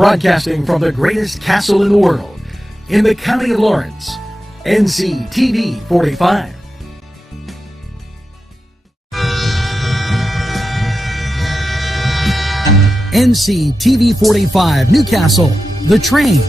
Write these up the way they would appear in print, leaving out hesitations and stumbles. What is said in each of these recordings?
Broadcasting from the greatest castle in the world, in the county of Lawrence, Nctv45. Nctv45 Newcastle, The Train.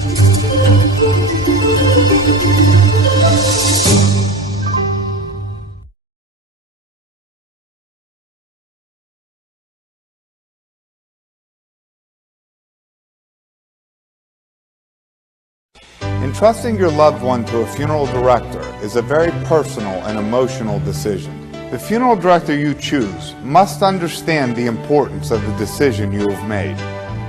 Entrusting your loved one to a funeral director is a very personal and emotional decision. The funeral director you choose must understand the importance of the decision you have made.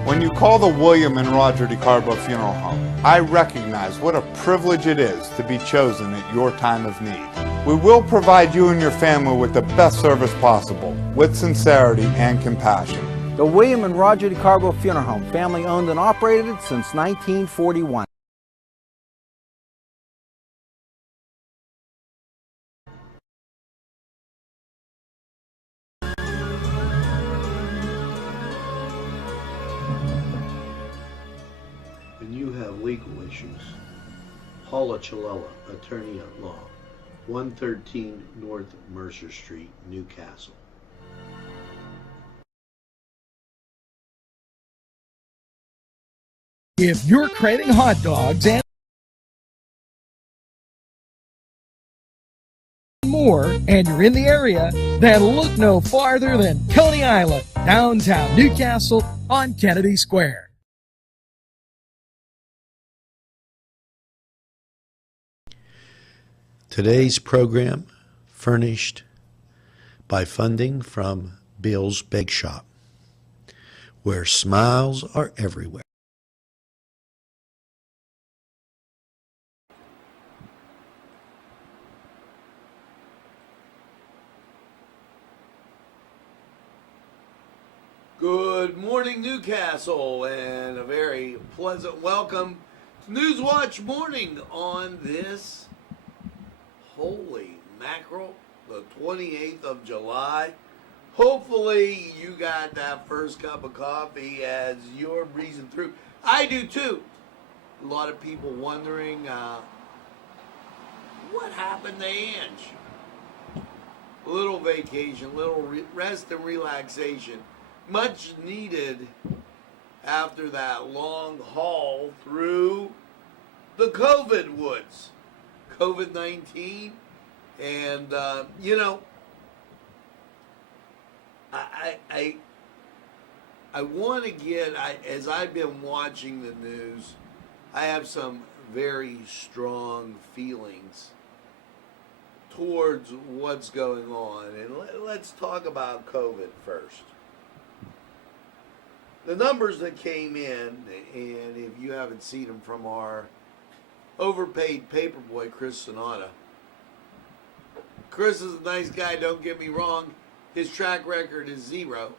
When you call the William and Roger DeCarbo Funeral Home, I recognize what a privilege it is to be chosen at your time of need. We will provide you and your family with the best service possible, with sincerity and compassion. The William and Roger DeCarbo Funeral Home, family owned and operated since 1941. When you have legal issues, Paula Chalella, attorney at law, 113 North Mercer Street, Newcastle. If you're craving hot dogs and more, and you're in the area, then look no farther than Coney Island, downtown Newcastle on Kennedy Square. Today's program furnished by funding from Bill's Bake Shop, where smiles are everywhere. Good morning, Newcastle, and a very pleasant welcome to Newswatch Morning on this holy mackerel, the 28th of July. Hopefully you got that first cup of coffee as you're breezing through. I do too. A lot of people wondering what happened to Ange. A little vacation, little rest and relaxation. Much needed after that long haul through the COVID woods. COVID-19, and I want to get, as I've been watching the news, I have some very strong feelings towards what's going on, and let's talk about COVID first. The numbers that came in, and if you haven't seen them from our overpaid paperboy, Chris Sonata. Chris is a nice guy, don't get me wrong. His track record is 0.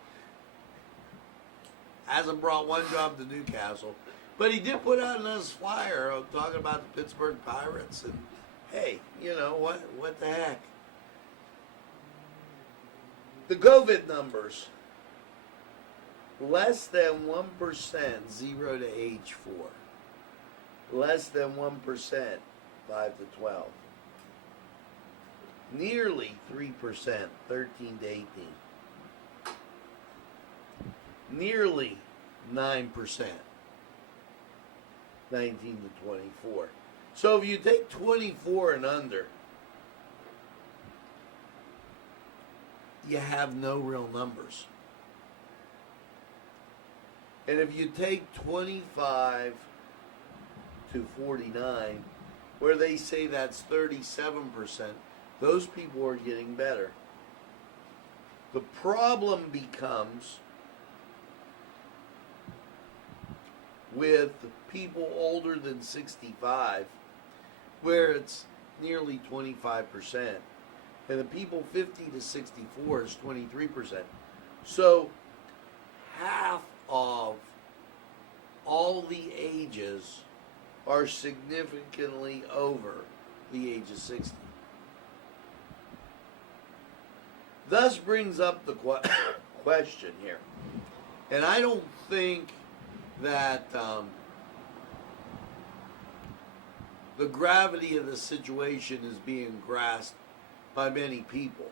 Hasn't brought one job to Newcastle. But he did put out a nice flyer talking about the Pittsburgh Pirates. And hey, you know what? What the heck? The COVID numbers. Less than 1%, 0 to age 4. Less than 1%, 5 to 12. Nearly 3%, 13 to 18. Nearly 9%, 19 to 24. So if you take 24 and under, you have no real numbers. And if you take 25 to 49, where they say that's 37%, those people are getting better. The problem becomes with people older than 65, where it's nearly 25%, and the people 50 to 64 is 23%. So half of all the ages are significantly over the age of 60. Thus brings up the question here. And I don't think that the gravity of the situation is being grasped by many people.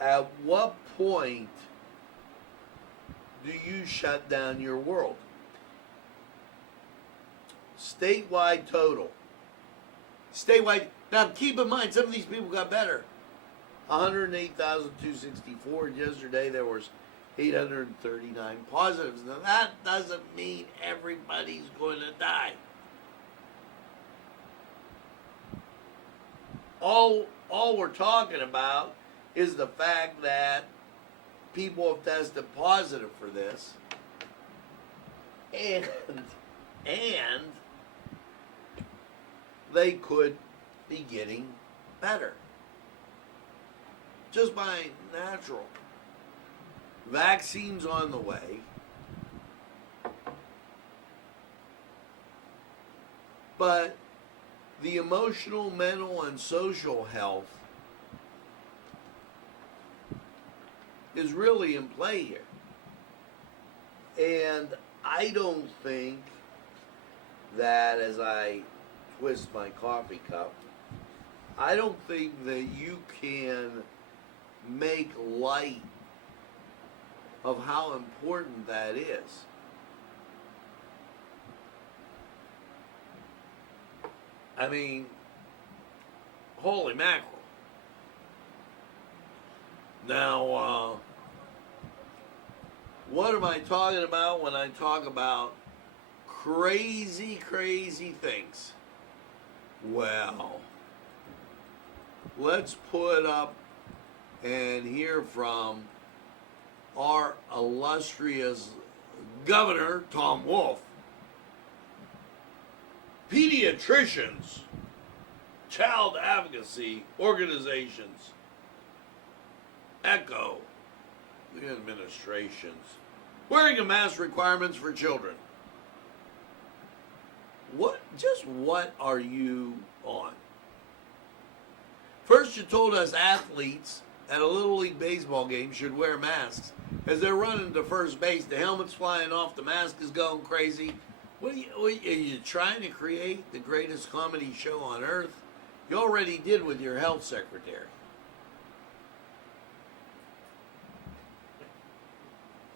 At what point do you shut down your world? Statewide total. Statewide. Now keep in mind, some of these people got better. 108,264. Yesterday there was 839 positives. Now that doesn't mean everybody's going to die. All we're talking about is the fact that people have tested positive for this, and they could be getting better just by natural. Vaccines on the way, but the emotional, mental, and social health is really in play here. And I don't think that, as I twist my coffee cup, I don't think that you can make light of how important that is. I mean, holy mackerel. Now, what am I talking about when I talk about crazy, crazy things? Well, let's put up and hear from our illustrious Governor Tom Wolf. Pediatricians, child advocacy organizations echo the administration's wearing a mask requirements for children. What are you on? First, you told us athletes at a Little League baseball game should wear masks. As they're running to first base, the helmet's flying off, the mask is going crazy. Are you trying to create the greatest comedy show on earth? You already did with your health secretary.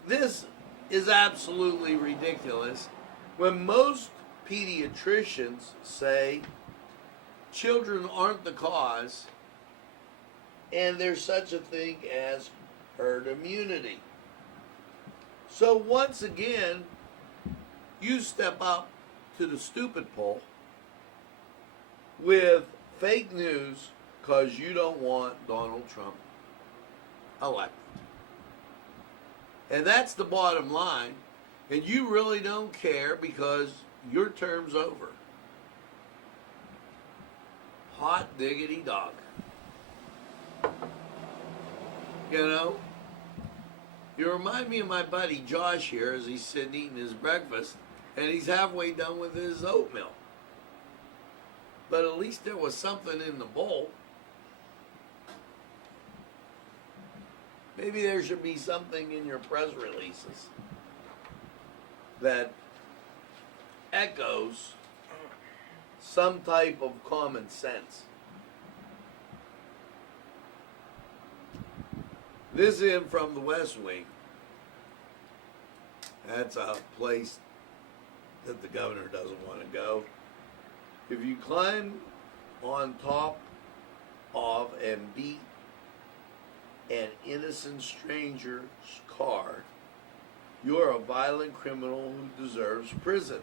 This is absolutely ridiculous when most pediatricians say children aren't the cause and there's such a thing as herd immunity. So once again, you step up to the stupid pole with fake news because you don't want Donald Trump elected. And that's the bottom line. And you really don't care because your term's over. Hot diggity dog. You know? You remind me of my buddy Josh here as he's sitting eating his breakfast and he's halfway done with his oatmeal. But at least there was something in the bowl. Maybe there should be something in your press releases that echoes some type of common sense. This in from the West Wing. That's a place that the governor doesn't want to go. If you climb on top of and beat an innocent stranger's car, you're a violent criminal who deserves prison.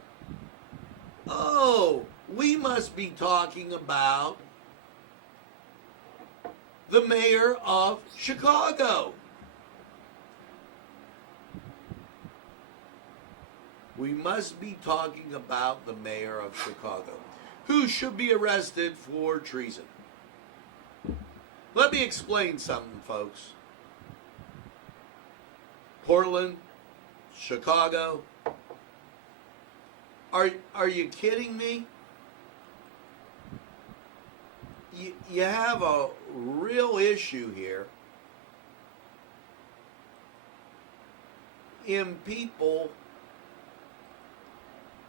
Oh, we must be talking about the mayor of Chicago. We must be talking about the mayor of Chicago, who should be arrested for treason. Let me explain something, folks. Portland, Chicago. Are you kidding me? You have a real issue here in people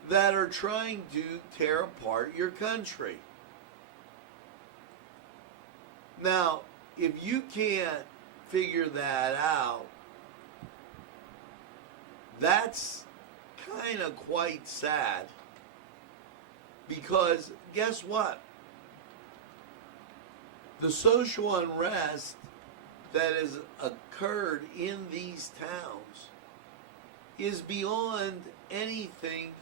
that are trying to tear apart your country. Now, if you can't figure that out, that's kind of quite sad. Because guess what? The social unrest that has occurred in these towns is beyond anything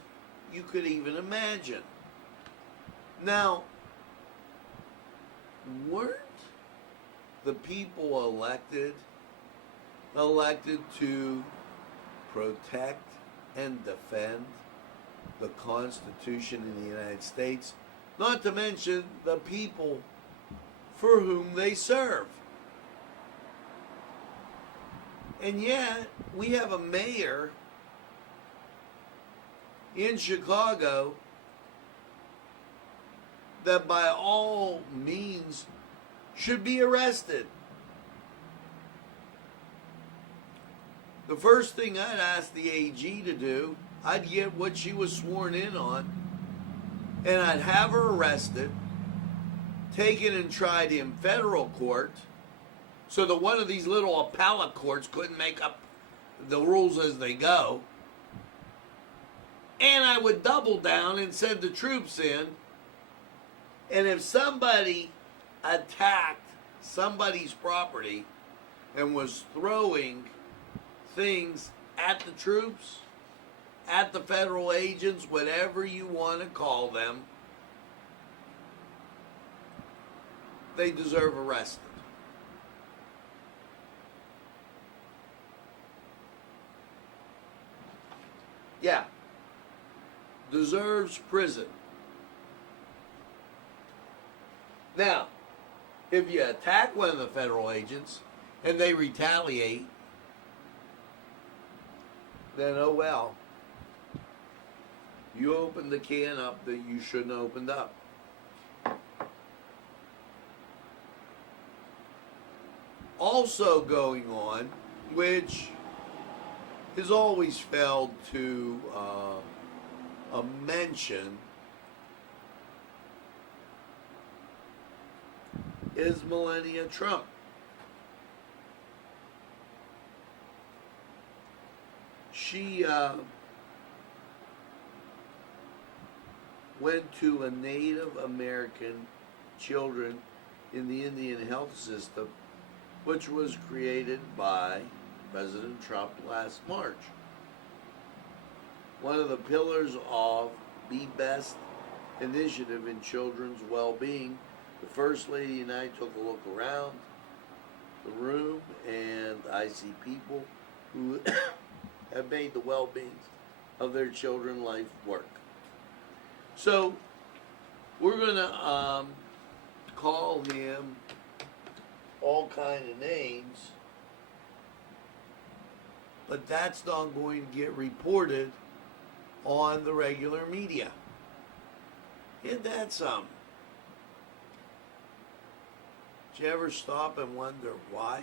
you could even imagine. Now, weren't the people elected to protect and defend the Constitution in the United States, not to mention the people for whom they serve? And yet, we have a mayor in Chicago that by all means should be arrested. The first thing I'd ask the AG to do, I'd get what she was sworn in on, and I'd have her arrested, taken and tried in federal court, so that one of these little appellate courts couldn't make up the rules as they go. And I would double down and send the troops in. And if somebody attacked somebody's property and was throwing things at the troops, at the federal agents, whatever you want to call them, they deserve arrested. Yeah. Deserves prison. Now, if you attack one of the federal agents and they retaliate, then oh well. You opened the can up that you shouldn't have opened up. Also going on, which has always failed to mention, is Melania Trump. She went to a Native American children in the Indian health system, which was created by President Trump last March. One of the pillars of Be Best initiative in children's well-being. The First Lady and I took a look around the room, and I see people who have made the well-being of their children life work. So we're going to call him all kind of names, but that's not going to get reported on the regular media. Isn't that something? Did you ever stop and wonder why?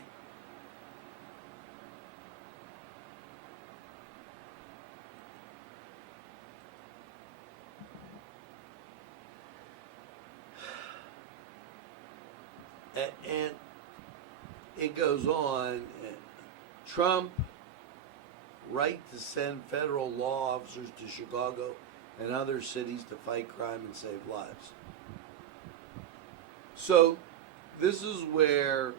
And it goes on. Trump right to send federal law officers to Chicago and other cities to fight crime and save lives. So this is where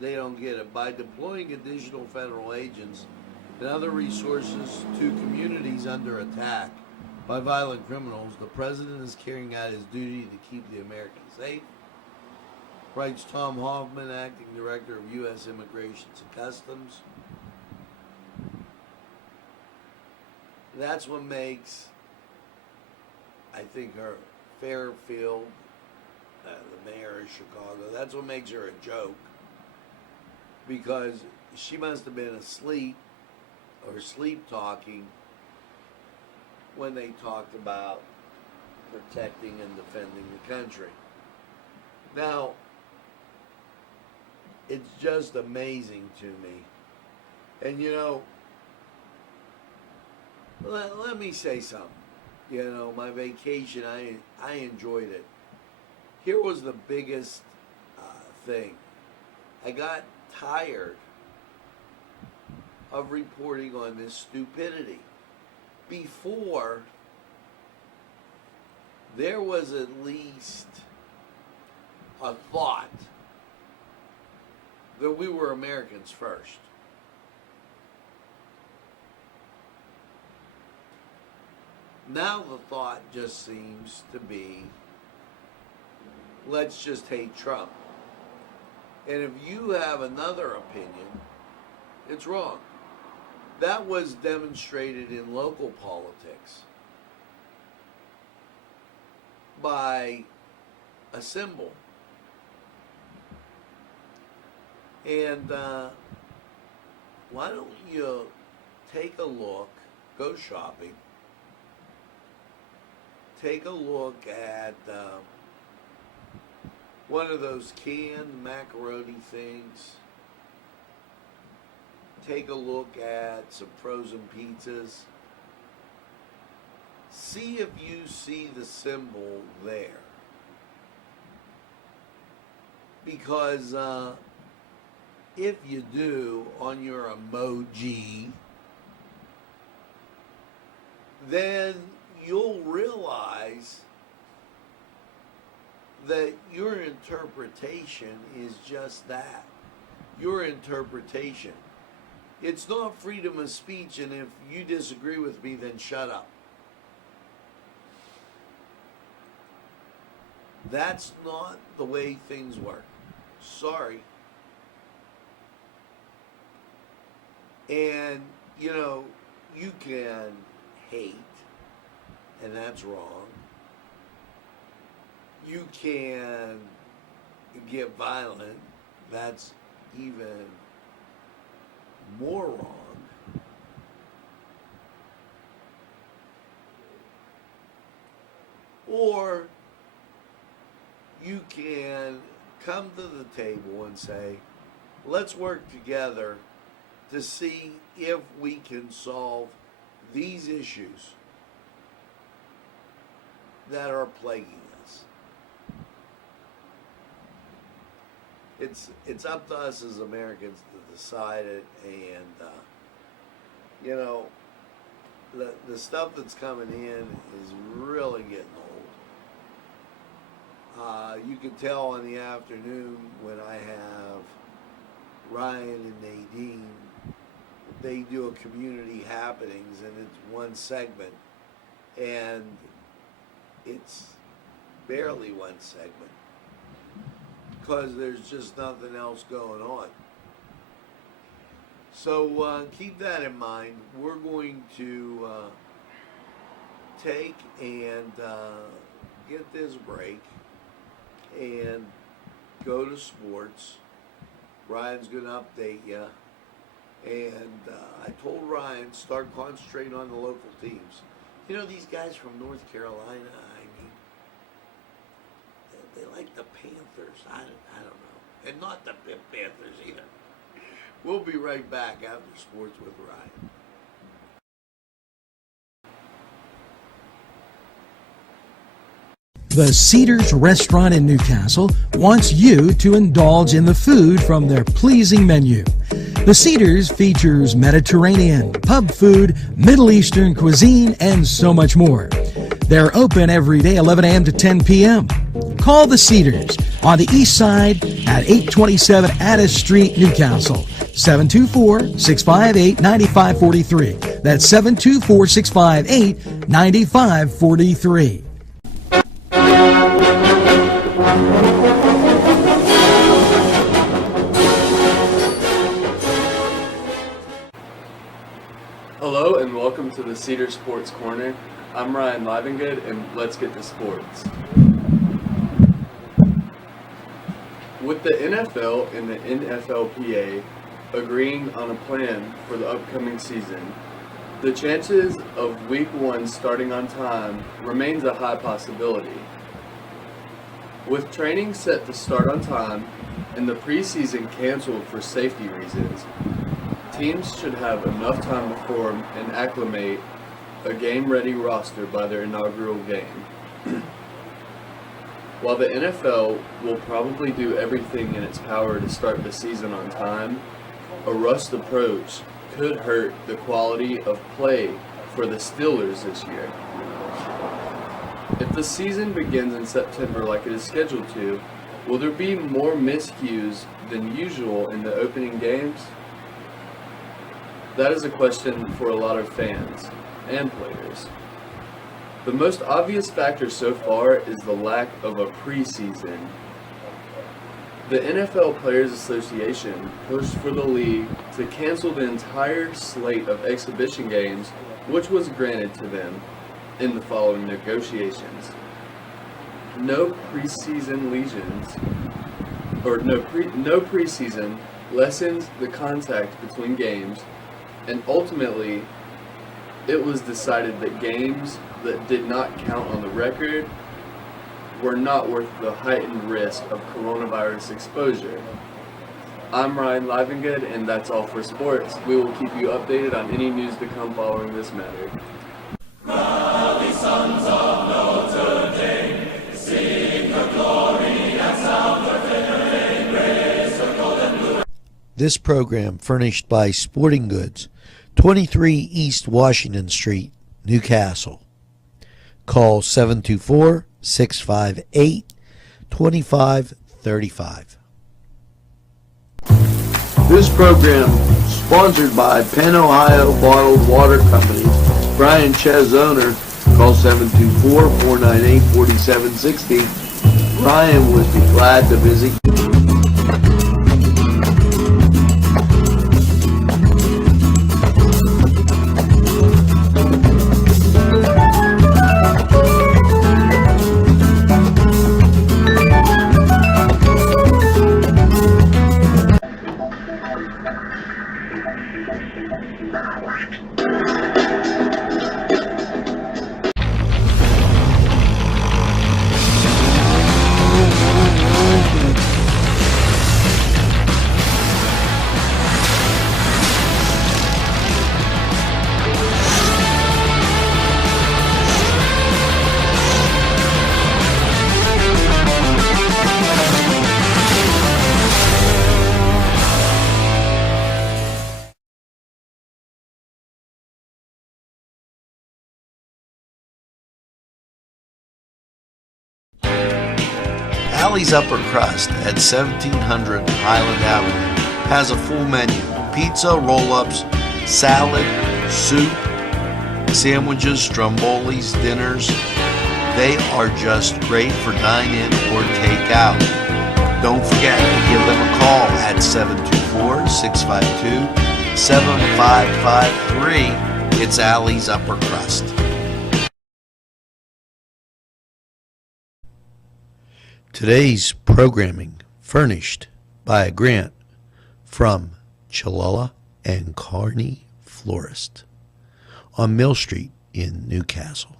they don't get it. By deploying additional federal agents and other resources to communities under attack by violent criminals, the president is carrying out his duty to keep the Americans safe, writes Tom Hoffman, acting director of U.S. Immigration and Customs. That's what makes, I think, her Fairfield, the mayor of Chicago, that's what makes her a joke. Because she must have been asleep or sleep talking when they talked about protecting and defending the country. Now, it's just amazing to me. And you know, let me say something. my vacation, I enjoyed it. Here was the biggest thing. I got tired of reporting on this stupidity. Before, there was at least a thought that we were Americans first. Now the thought just seems to be, let's just hate Trump. And if you have another opinion, it's wrong. That was demonstrated in local politics by a symbol. And why don't you take a look, go shopping, take a look at one of those canned macaroni things. Take a look at some frozen pizzas. See if you see the symbol there. Because if you do on your emoji, then you'll realize that your interpretation is just that. Your interpretation. It's not freedom of speech, and if you disagree with me, then shut up. That's not the way things work. Sorry. And, you can hate, and that's wrong. You can get violent, that's even more wrong. Or you can come to the table and say, let's work together to see if we can solve these issues that are plaguing us. It's up to us as Americans to decide it, and the stuff that's coming in is really getting old. You can tell in the afternoon when I have Ryan and Nadine, they do a community happenings, and it's one segment, and it's barely one segment because there's just nothing else going on. So keep that in mind. We're going to take and get this break and go to sports. Ryan's going to update you. And I told Ryan, start concentrating on the local teams. These guys from North Carolina, they like the Panthers. I don't know. And not the Panthers either. We'll be right back after sports with Ryan. The Cedars Restaurant in Newcastle wants you to indulge in the food from their pleasing menu. The Cedars features Mediterranean, pub food, Middle Eastern cuisine, and so much more. They're open every day, 11 a.m. to 10 p.m. Call the Cedars on the east side at 827 Addis Street, Newcastle. 724-658-9543. That's 724-658-9543. Hello and welcome to the Cedar Sports Corner. I'm Ryan Livengood, and let's get to sports. With the NFL and the NFLPA agreeing on a plan for the upcoming season, the chances of Week 1 starting on time remains a high possibility. With training set to start on time and the preseason canceled for safety reasons, teams should have enough time to form and acclimate a game-ready roster by their inaugural game. While the NFL will probably do everything in its power to start the season on time, a rushed approach could hurt the quality of play for the Steelers this year. If the season begins in September like it is scheduled to, will there be more miscues than usual in the opening games? That is a question for a lot of fans and players. The most obvious factor so far is the lack of a preseason. The NFL Players Association pushed for the league to cancel the entire slate of exhibition games, which was granted to them in the following negotiations. No preseason lessens the contact between games, and ultimately it was decided that games that did not count on the record were not worth the heightened risk of coronavirus exposure. I'm Ryan Livengood, and that's all for sports. We will keep you updated on any news to come following this matter. Rally, sons of Notre Dame, sing the glory and sound the fame, raise the golden blue. This program furnished by Sporting Goods, 23 East Washington Street, Newcastle. Call 724-658-2535. This program sponsored by Penn Ohio Bottled Water Company. Brian Ches, owner. Call 724-498-4760. Brian would be glad to visit. Alley's Upper Crust at 1700 Highland Avenue has a full menu: pizza, roll-ups, salad, soup, sandwiches, strombolis, dinners. They are just great for dine-in or take-out. Don't forget to give them a call at 724-652-7553. It's Alley's Upper Crust. Today's programming furnished by a grant from Chalala and Carney Florist on Mill Street in Newcastle.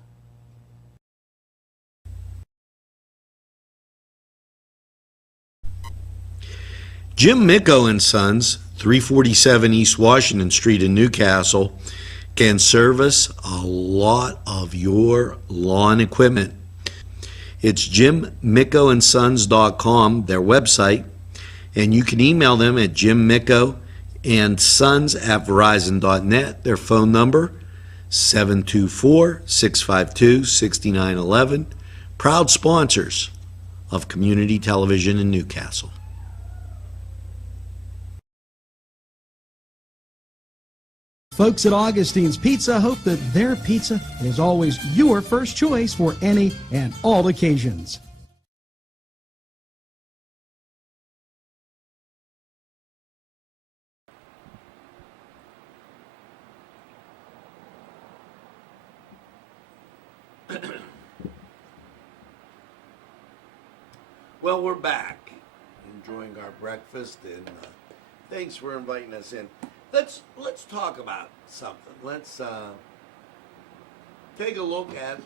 Jim Micco and Sons, 347 East Washington Street in Newcastle, can service a lot of your lawn equipment. It's jimmiccoandsons.com, their website, and you can email them at jimmiccoandsons@verizon.net. Their phone number, 724-652-6911. Proud sponsors of community television in Newcastle. Folks at Augustine's Pizza hope that their pizza is always your first choice for any and all occasions. Well, we're back, enjoying our breakfast, and thanks for inviting us in. Let's talk about something. Let's take a look at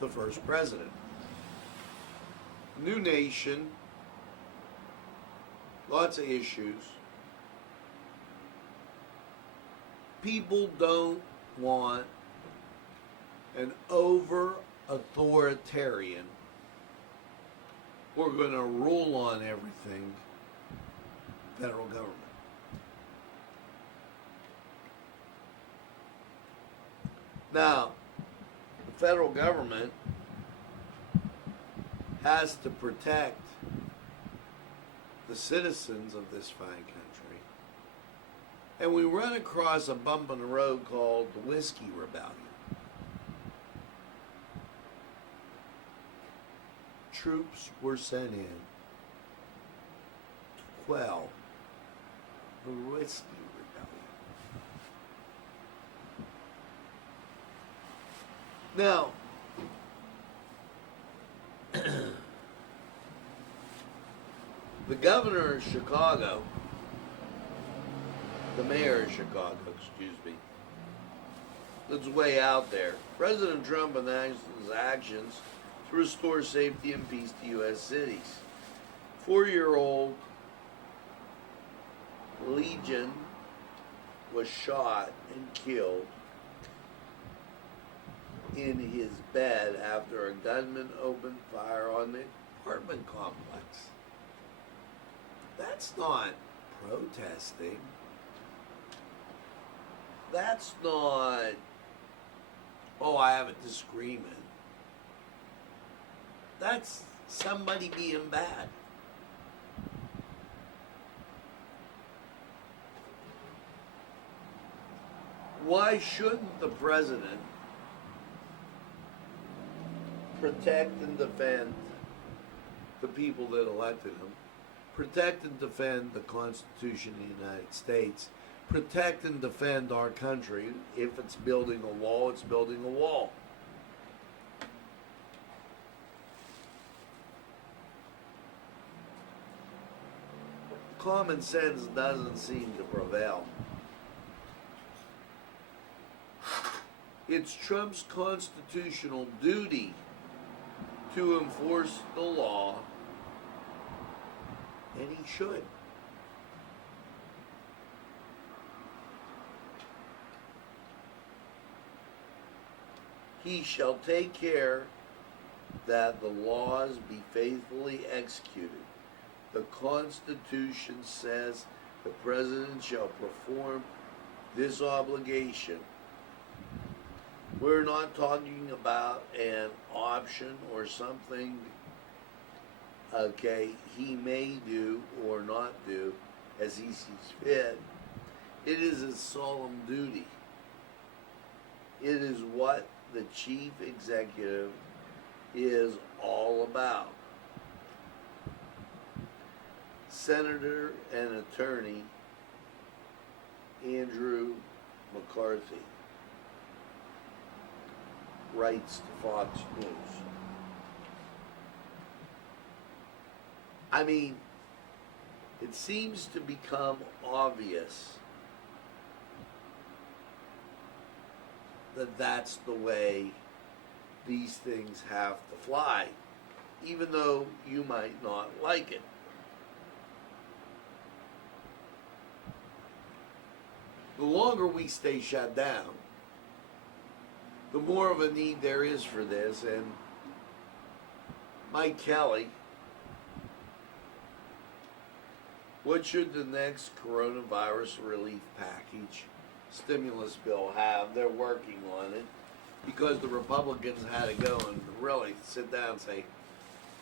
the first president. New nation, lots of issues. People don't want and over-authoritarian. We're going to rule on everything federal government. Now, the federal government has to protect the citizens of this fine country. And we run across a bump in the road called the Whiskey Rebellion. Troops were sent in to quell the Whiskey Rebellion. Now, the governor of Chicago, the mayor of Chicago, excuse me, that's way out there. President Trump announced his actions to restore safety and peace to U.S. cities. 4-year-old Legion was shot and killed in his bed after a gunman opened fire on the apartment complex. That's not protesting. That's not, oh, I have a disagreement. That's somebody being bad. Why shouldn't the president protect and defend the people that elected him? Protect and defend the Constitution of the United States. Protect and defend our country. If it's building a wall, it's building a wall. Common sense doesn't seem to prevail. It's Trump's constitutional duty to enforce the law, and he should. He shall take care that the laws be faithfully executed. The Constitution says the President shall perform this obligation. We're not talking about an option or something, okay, he may do or not do as he sees fit. It is a solemn duty. It is what the chief executive is all about. Senator and attorney Andrew McCarthy writes to Fox News. I mean, it seems to become obvious that that's the way these things have to fly, even though you might not like it. The longer we stay shut down, the more of a need there is for this. And Mike Kelly, what should the next coronavirus relief package stimulus bill have? They're working on it because the Republicans had to go and really sit down and say,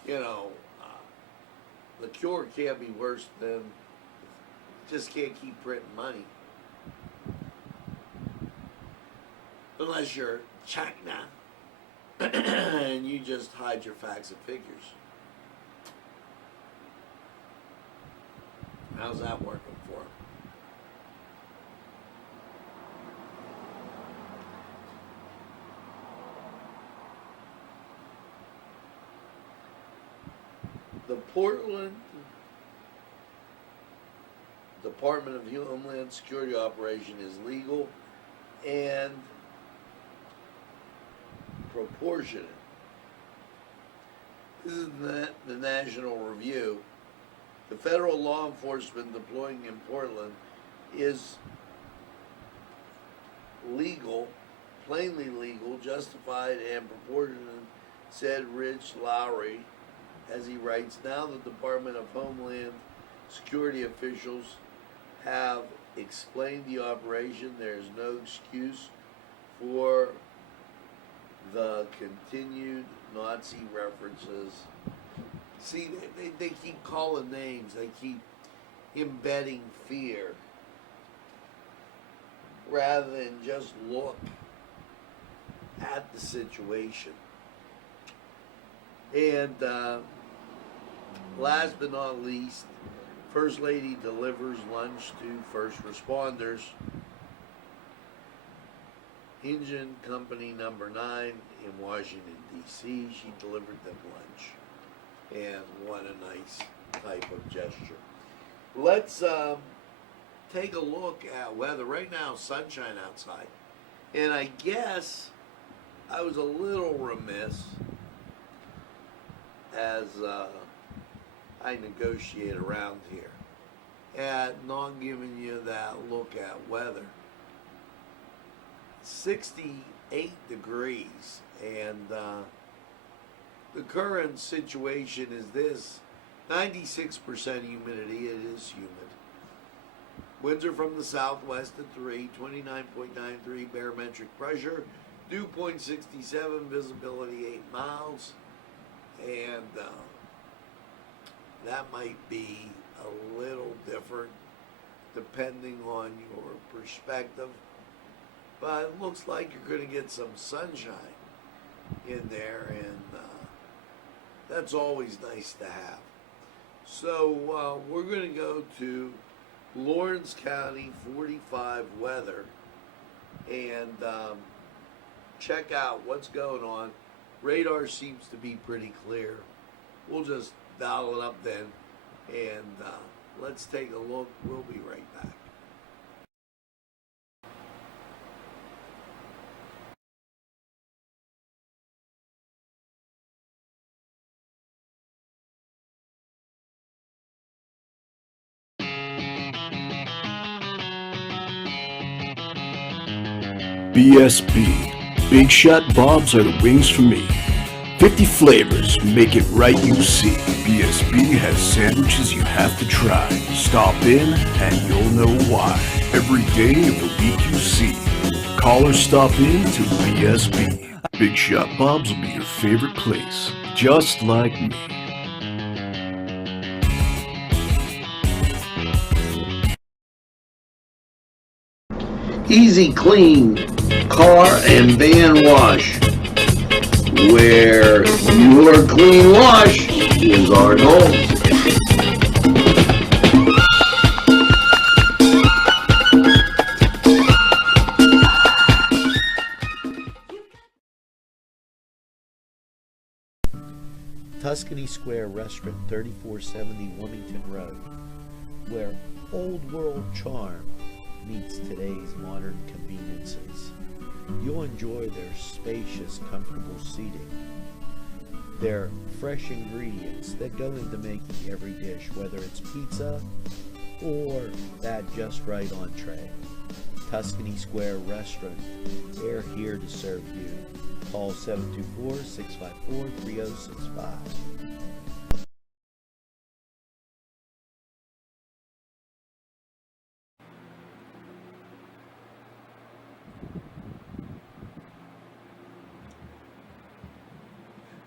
the cure can't be worse than just can't keep printing money. Unless you're China and you just hide your facts and figures. How's that working for them? The Portland Department of Homeland Security operation is legal and proportionate. This is the National Review. The federal law enforcement deploying in Portland is legal, plainly legal, justified, and proportionate, said Rich Lowry, as he writes. Now the Department of Homeland Security officials have explained the operation. There's no excuse for the continued Nazi references. See, they keep calling names. They keep embedding fear rather than just look at the situation. And last but not least, First Lady delivers lunch to first responders. Engine Company number 9 in Washington, D.C. She delivered them lunch. And what a nice type of gesture. Let's take a look at weather. Right now, sunshine outside. And I guess I was a little remiss as I negotiate around here at not giving you that look at weather. 68 degrees, and the current situation is this: 96% humidity. It is humid. Winds are from the southwest at 3, 29.93 barometric pressure, dew point 67, visibility 8 miles, and that might be a little different depending on your perspective, but it looks like you're going to get some sunshine in there, and that's always nice to have. So we're going to go to Lawrence County 45 weather and check out what's going on. Radar seems to be pretty clear. We'll just dial it up then, and let's take a look. We'll be right back. BSB. Big Shot Bobs are the wings for me. 50 flavors, make it right, you see. BSB has sandwiches you have to try. Stop in and you'll know why. Every day of the week you see. Call or stop in to BSB. Big Shot Bobs will be your favorite place, just like me. Easy Clean Car and Van Wash, where your clean wash is our goal. Tuscany Square Restaurant, 3470 Wilmington Road, where old world charm meets today's modern conveniences. You'll enjoy their spacious, comfortable seating, their fresh ingredients that go into making every dish, whether it's pizza or that just right entree. Tuscany Square Restaurant, they're here to serve you. Call 724-654-3065.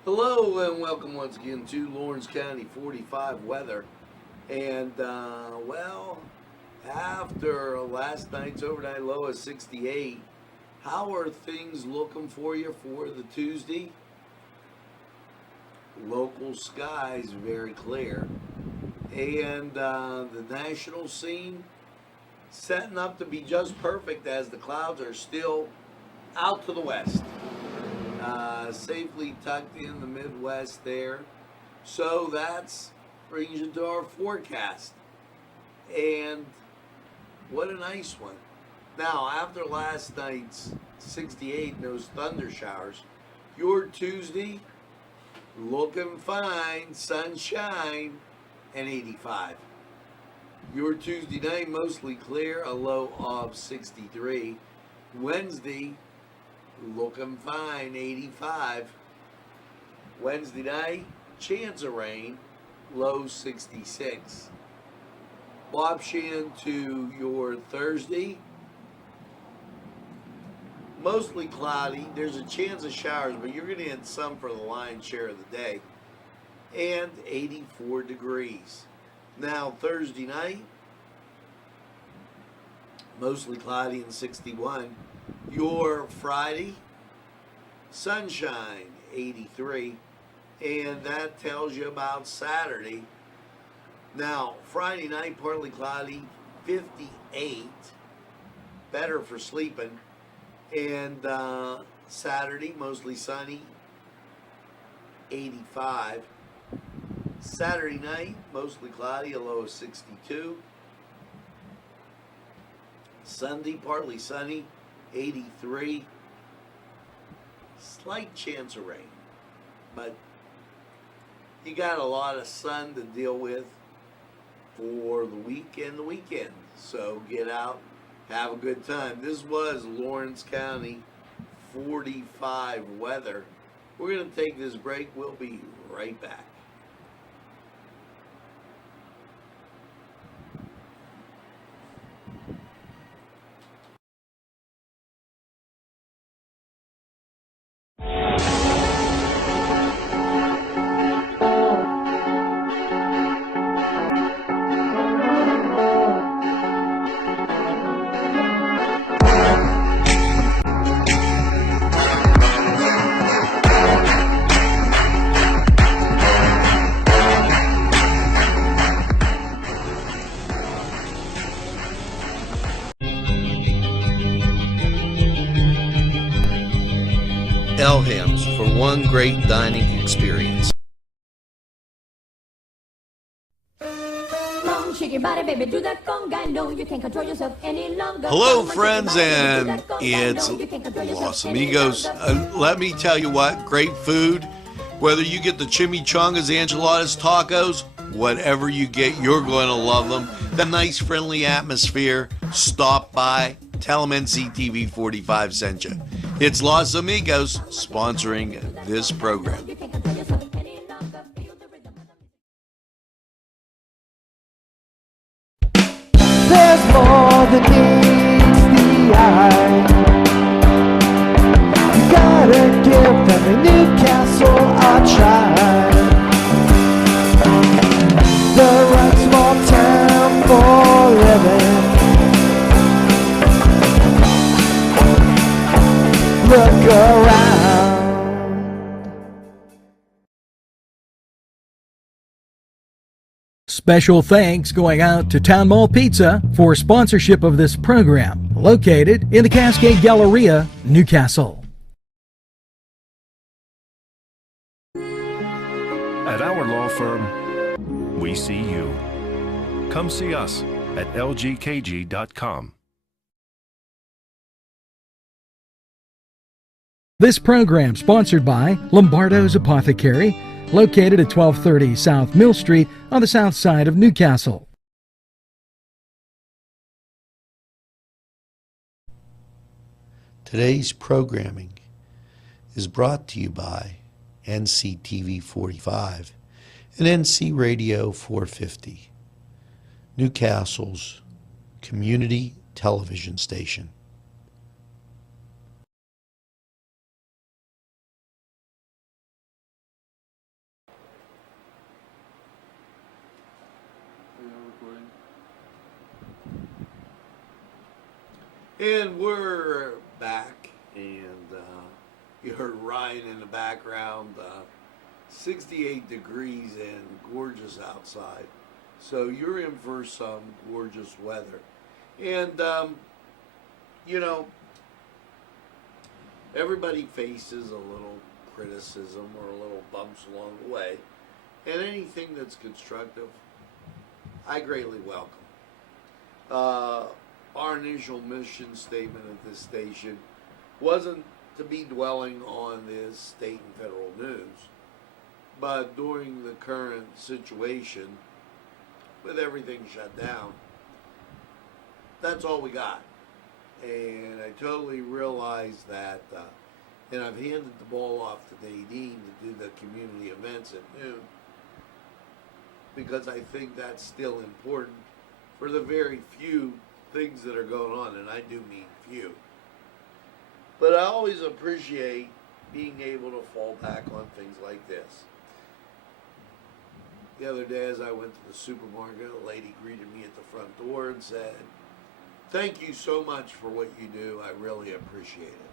Hello and welcome once again to Lawrence County 45 weather. And well, after last night's overnight low of 68, how are things looking for you for the Tuesday? Local skies very clear, and the national scene setting up to be just perfect as the clouds are still out to the west. Safely tucked in the Midwest there. So that's brings you to our forecast. And what a nice one. Now, after last night's 68 and those thunder showers, your Tuesday looking fine, sunshine, and 85. Your Tuesday night mostly clear, a low of 63. Wednesday, looking fine, 85. Wednesday night, chance of rain, low 66. Option to your Thursday, mostly cloudy. There's a chance of showers, but you're going to get some for the lion's share of the day. And 84 degrees. Now, Thursday night, mostly cloudy and 61. Your Friday, sunshine, 83. And that tells you about Saturday. Now, Friday night, partly cloudy, 58. Better for sleeping. And Saturday, mostly sunny, 85. Saturday night, mostly cloudy, a low of 62. Sunday, partly sunny, 83. Slight chance of rain, but you got a lot of sun to deal with for the weekend. So get out, have a good time. This was Lawrence County 45 weather. We're going to take this break. We'll be right back. Elham's for one great dining experience. Hello, friends, and it's Los Amigos. Let me tell you what, great food. Whether you get the chimichangas, enchiladas, tacos, whatever you get, you're going to love them. The nice, friendly atmosphere. Stop by. Tell them Nctv45 sent you. It's Los Amigos sponsoring this program. There's more than meets the eye. You gotta give them a Newcastle a try. The right small town for living. Look around. Special thanks going out to Town Mall Pizza for sponsorship of this program, located in the Cascade Galleria, Newcastle. At our law firm, we see you. Come see us at lgkg.com. This program sponsored by Lombardo's Apothecary, located at 1230 South Mill Street on the south side of Newcastle. Today's programming is brought to you by Nctv45 and NC Radio 450, Newcastle's community television station. And we're back, and you heard Ryan in the background, 68 degrees and gorgeous outside. So you're in for some gorgeous weather. And, you know, everybody faces a little criticism or a little bumps along the way. And anything that's constructive, I greatly welcome. Our initial mission statement at this station wasn't to be dwelling on this state and federal news, but during the current situation, with everything shut down, that's all we got. And I totally realize that And I've handed the ball off to Nadine to do the community events at noon, because I think that's still important for the very few things that are going on, and I do mean few. But I always appreciate being able to fall back on things like this. The other day as I went to the supermarket, a lady greeted me at the front door and said, "Thank you so much for what you do. I really appreciate it."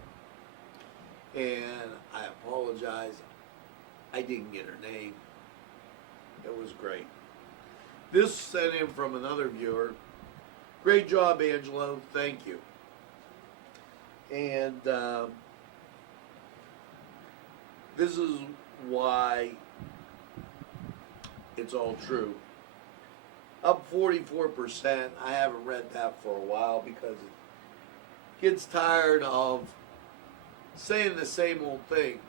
And I apologize. I didn't get her name. It was great. This sent in from another viewer. "Great job, Angelo. Thank you." And this is why it's all true. Up 44%. I haven't read that for a while because it gets tired of saying the same old thing.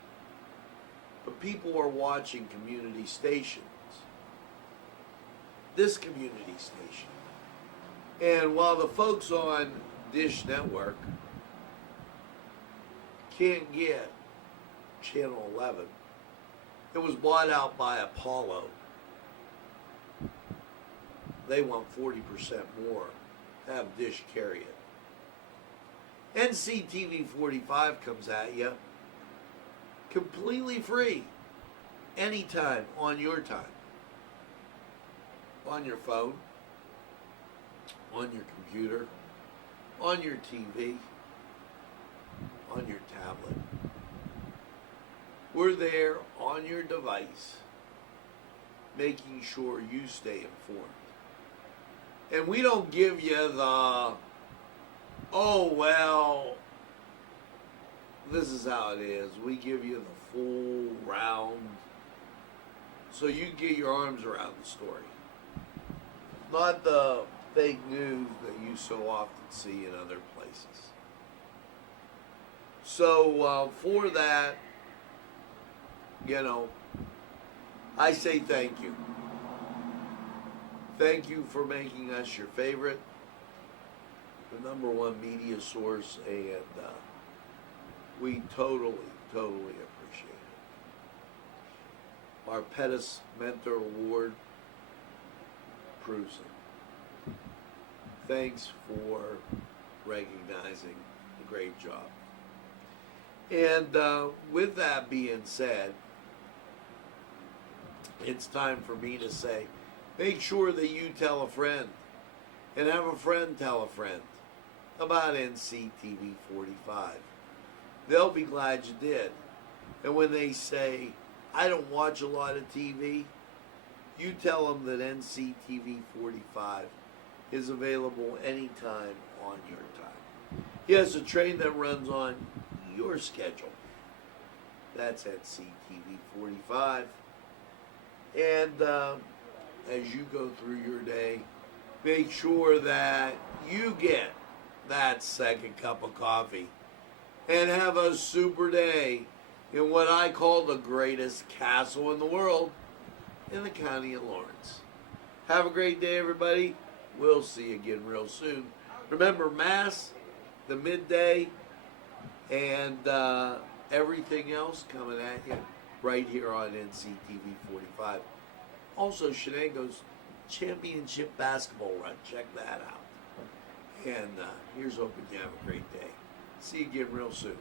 But people are watching community stations. This community station. And while the folks on Dish Network can't get Channel 11, it was bought out by Apollo. They want 40% more to have Dish carry it. Nctv45 comes at you completely free, anytime, on your time. On your phone, on your computer, on your TV, on your tablet. We're there on your device, making sure you stay informed. And we don't give you the, "Oh, well, this is how it is." We give you the full round so you can get your arms around the story. Not the fake news that you so often see in other places. So for that, I say thank you. Thank you for making us your favorite, the number one media source, and we totally appreciate it. Our Pettis Mentor Award proves it. Thanks for recognizing the great job. And with that being said, it's time for me to say, make sure that you tell a friend, and have a friend tell a friend about Nctv45. They'll be glad you did. And when they say, "I don't watch a lot of TV," you tell them that Nctv45 is available anytime on your time. Yes, a train that runs on your schedule. That's Nctv45. And as you go through your day, make sure that you get that second cup of coffee and have a super day in what I call the greatest castle in the world, in the county of Lawrence. Have a great day, everybody. We'll see you again real soon. Remember, Mass, the midday, and everything else coming at you right here on Nctv45. Also, Shenango's championship basketball run. Check that out. And here's hoping you have a great day. See you again real soon.